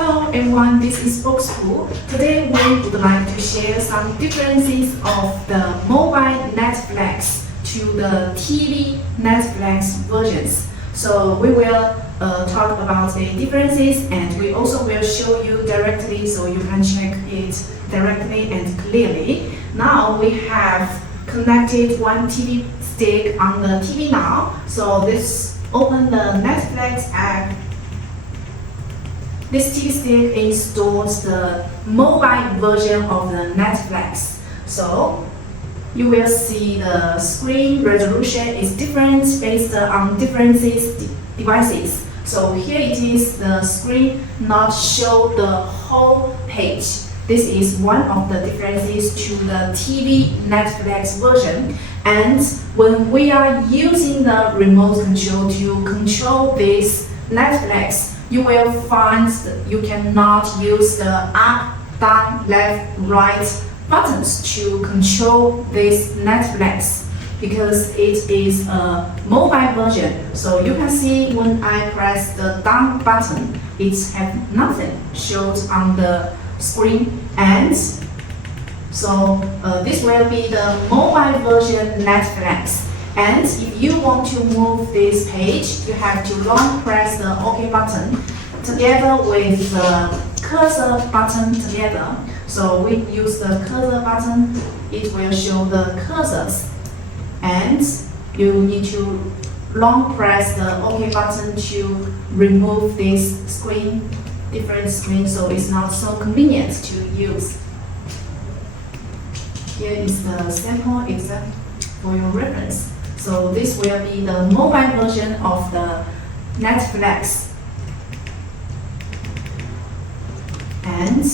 Hello everyone, this is BOXPUT. Today we would like to share some differences of the mobile Netflix to the TV Netflix versions. So we will talk about the differences, and we also will show you directly so you can check it directly and clearly. Now we have connected one TV stick on the TV now. So this open the Netflix app. This TV stick installs the mobile version of the Netflix. So you will see the screen resolution is different based on different devices. So here it is, the screen not show the whole page. This is one of the differences to the TV Netflix version. And when we are using the remote control to control this Netflix, you will find you cannot use the up, down, left, right buttons to control this Netflix because it is a mobile version. So you can see when I press the down button, it has nothing shows on the screen, and so this will be the mobile version Netflix. And if you want to move this page, you have to long press the OK button together with the cursor button together. So we use the cursor button, it will show the cursors. And you need to long press the OK button to remove this screen, different screen, so it's not so convenient to use. Here is the sample example for your reference. So this will be the mobile version of the Netflix. And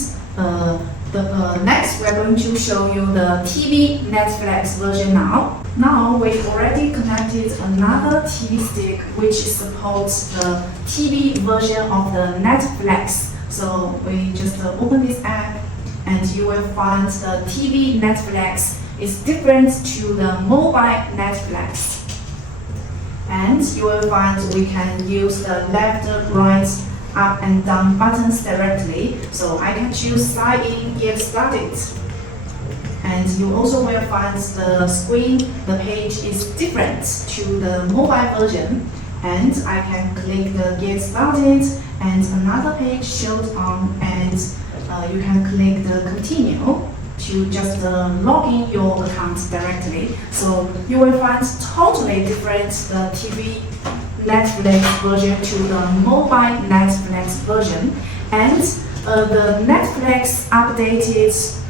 next we're going to show you the TV Netflix version now. Now we've already connected another TV stick which supports the TV version of the Netflix. So we just open this app and you will find the TV Netflix is different to the mobile Netflix. And you will find we can use the left, right, up and down buttons directly. So I can choose sign in, get started. And you also will find the screen, the page is different to the mobile version. And I can click the get started and another page shows on, and you can click the continue to just log in your account directly. So you will find totally different the TV Netflix version to the mobile Netflix version. And the Netflix updated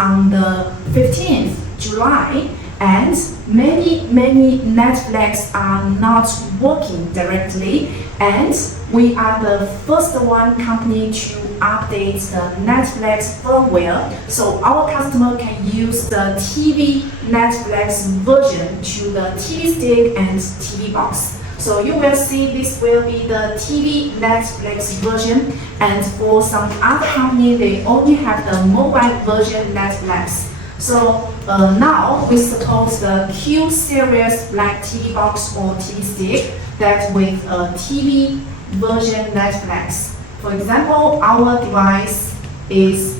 on the 15th July, and many Netflix are not working directly, and we are the first one company to update the Netflix firmware, so our customer can use the TV Netflix version to the TV stick and TV box. So you will see this will be the TV Netflix version, and for some other company they only have the mobile version Netflix. So now we support the Q series black TV box or TV stick that with a TV version Netflix. For example, our device is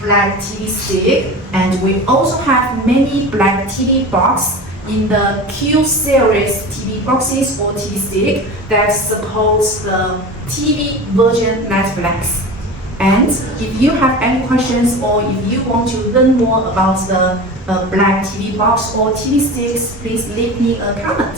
black TV stick, and we also have many black TV box in the Q series TV boxes or TV stick that supports the TV version Netflix. And if you have any questions or if you want to learn more about the black TV box or TV sticks, please leave me a comment.